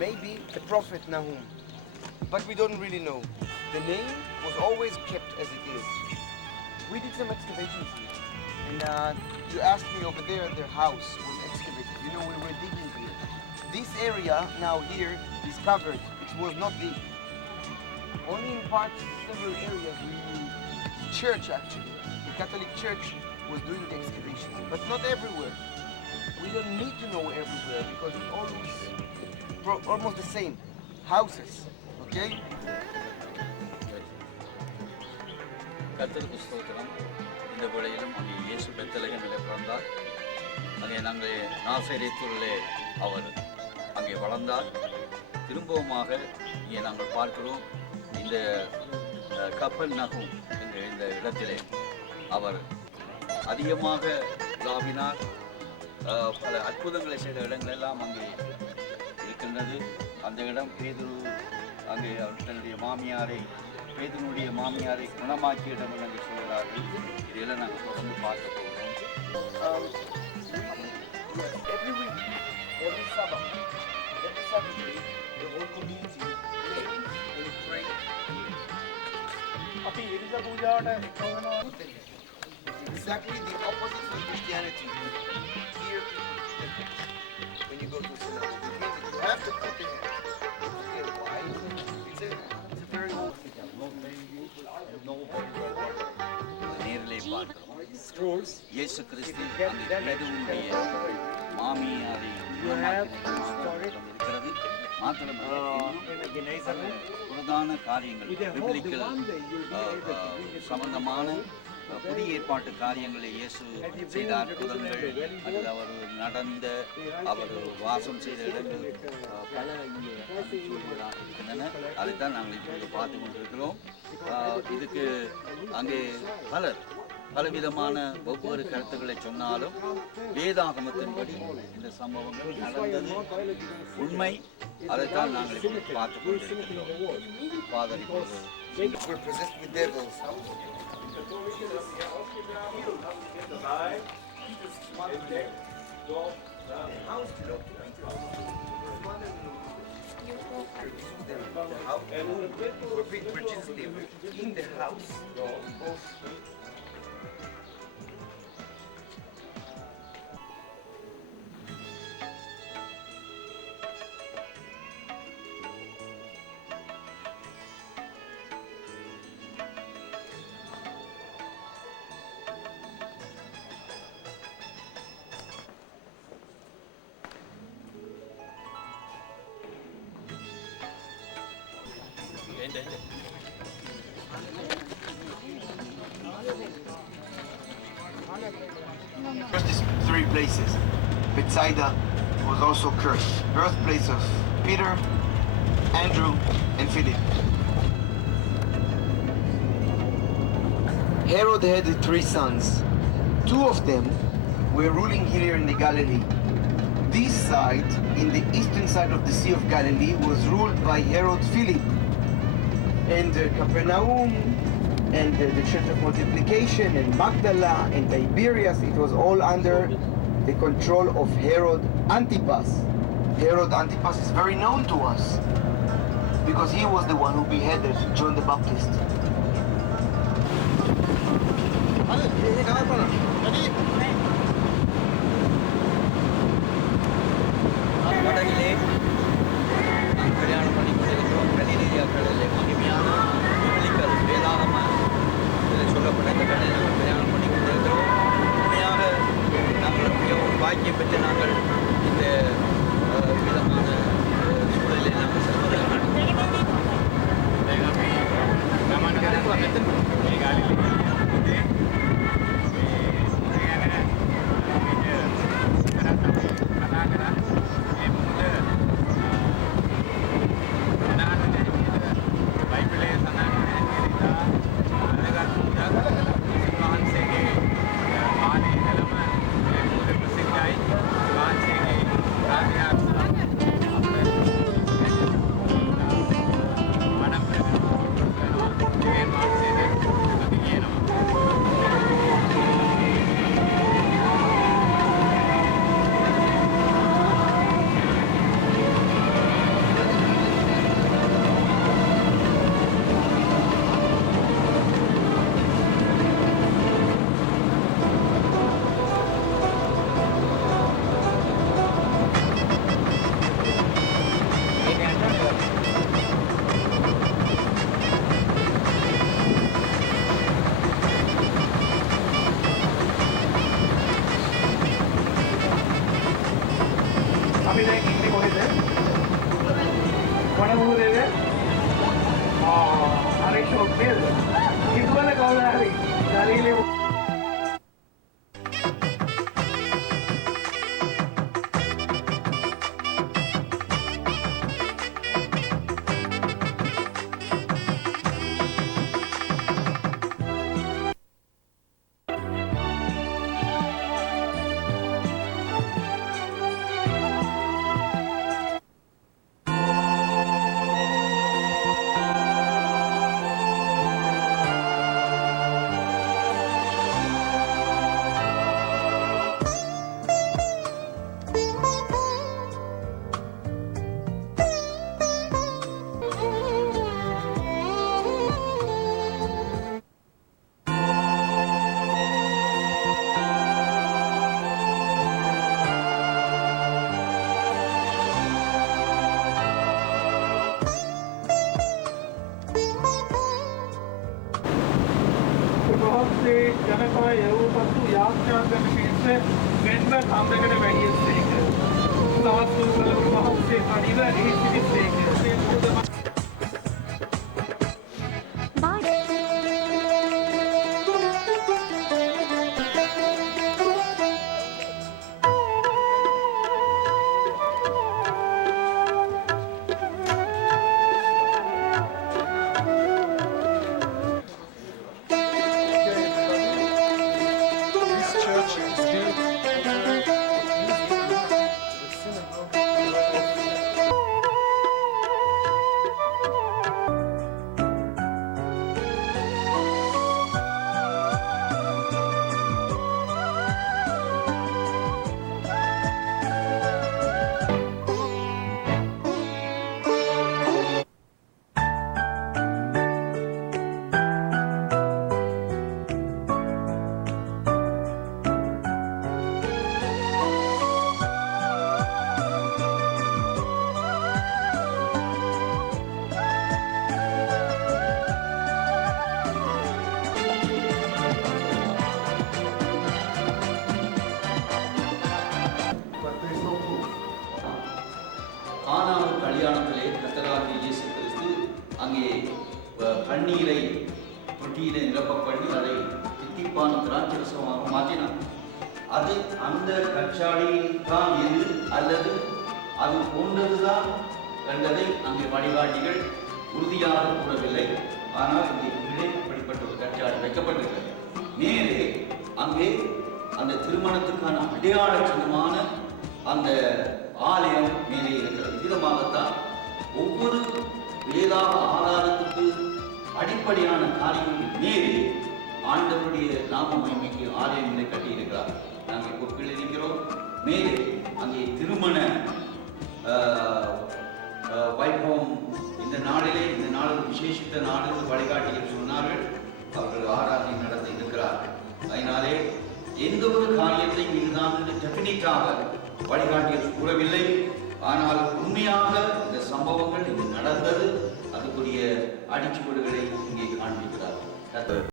Maybe the prophet Nahum, but we don't really know. The name was always kept as it is. We did some excavations here, and you asked me over there, their house was excavated. You know, we were digging here. This area now here is covered. It was not deep. Only in parts, several areas, the church actually, the Catholic Church was doing the excavations, but not everywhere. We don't need to know everywhere because it's almost the same houses, okay? கர்த்தருக்கு ஸ்தோத்திரம். இந்த வேளையிலும் அங்கே இயேசு பெத்லகேமிலே பிறந்தார். அங்கே நாங்கள் நாசரேத்திலே அவர் அங்கே வளர்ந்தார். திரும்பவுமாக இங்கே நாங்கள் பார்க்கிறோம் இந்த கப்பர்நகூம் என்ற இந்த இடத்திலே அவர் அதிகமாக உலாவினார். பல அற்புதங்களை செய்த இடங்கள் எல்லாம் அங்கே இருக்கின்றது. அந்த இடம் பேதுரு அங்கே அவர் தன்னுடைய பேதுருடைய மாமியாரை குணமாக்கிய இடம் என்று சொல்கிறார்கள். இதெல்லாம் நாங்கள் தொடர்ந்து பார்க்க போகிறோம். Every week, every Sabbath, every Saturday, the whole community will pray. Exactly the opposite of Christianity. Here, when you go to synagogue, you have to put your hand. Okay, why? It's a very old thing. நேரிலே பார்க்கிறோம். இயேசு கிறிஸ்து அந்த பேதுருடைய மாமியாரை இருக்கிறது. மாத்திரமல்ல பிரதான காரியங்கள் பிப்ளிக்கல் சம்பந்தமான புதிய ஏற்பாட்டு காரியங்களை இயேசு செய்த அற்புதங்கள், அதில் அவர் நடந்த, அவர் வாசம் செய்த இடங்கள் பல இங்கே இருக்கின்றன. அதைத்தான் நாங்கள் இப்பொழுது பார்த்து கொண்டிருக்கிறோம். இதுக்கு அங்கே பலவிதமான ஒவ்வொரு கருத்துக்களை சொன்னாலும் வேதாகமத்தின்படி இந்த சம்பவங்கள் நடந்தது உண்மை. அதைத்தான் நாங்கள் இப்பொழுது பார்த்து கொண்டிருக்கிறோம். Father in the house. First, these three places. Bethsaida was also cursed. Birthplace of Peter, Andrew, and Philip. Herod had three sons. Two of them were ruling here in the Galilee. This side, in the eastern side of the Sea of Galilee, was ruled by Herod Philip. And Capernaum, and the Church of Multiplication, and Magdala, and Tiberias, it was all under the control of Herod Antipas. Herod Antipas is very known to us because he was the one who beheaded John the Baptist. பாக்கியம் பெற்று நாங்கள் இந்த விதமான சூழலில் நாங்கள் செல்வதற்கு ෂොක් නේද? කිව්වනේ කවදා හරි ශරීරේ වහන්සේ ජනකාය යවපත්තු යාඥා කරන පිණිස මෙන්ම කම්රකට වැඩියසේක. තවත් සුළුකලවරු වහන්සේ අනිව එහි සිටිසේක. මේ මුහුද கானாவில் கல்யாணத்திலே கர்த்தராகிய இயேசு கிறிஸ்து அங்கே தண்ணீரை தொட்டியிலே நிரப்ப பண்ணி அதை தித்திப்பான திராட்சரசமாக மாற்றினார். அது அந்த கச்சாடி தான் எது அல்லது அது போன்றதுதான் என்பதை அங்கே வழிகாட்டிகள் உறுதியாக கூறவில்லை. ஆனால் இங்கே கீழே அப்படிப்பட்ட ஒரு கச்சாடி வைக்கப்பட்டிருக்கிறது. மேலே அங்கே அந்த திருமணத்துக்கான அடையாள சின்னமான அந்த ஆலயம் மேலே இருக்கிறது. விதமாகத்தான் ஒவ்வொரு வேதாக ஆதாரத்துக்கு அடிப்படையான காரியங்களின் மேலே ஆண்டவருடைய நாம மகிமைக்கு ஆலயங்களை கட்டியிருக்கிறார். நாங்கள் இப்போ கீழே இருக்கிறோம். மேலே அங்கே திருமண வைபவம் இந்த நாளிலே, இந்த நாள் விசேஷித்த நாடு வழிகாட்டிகள் சொன்னார்கள். அவர்கள் ஆராதனை நடத்த இருக்கிறார்கள். அதனாலே எந்த ஒரு காரியத்தையும் இதுதான் என்று டெபினிட்டாக வழிகாட்டிகள் கூறவில்லை. ஆனால் உண்மையாக இந்த சம்பவங்கள் இங்கு நடந்தது, அதுக்குரிய அடிச்சுவடுகளை இங்கே காண்பிக்கிறார்.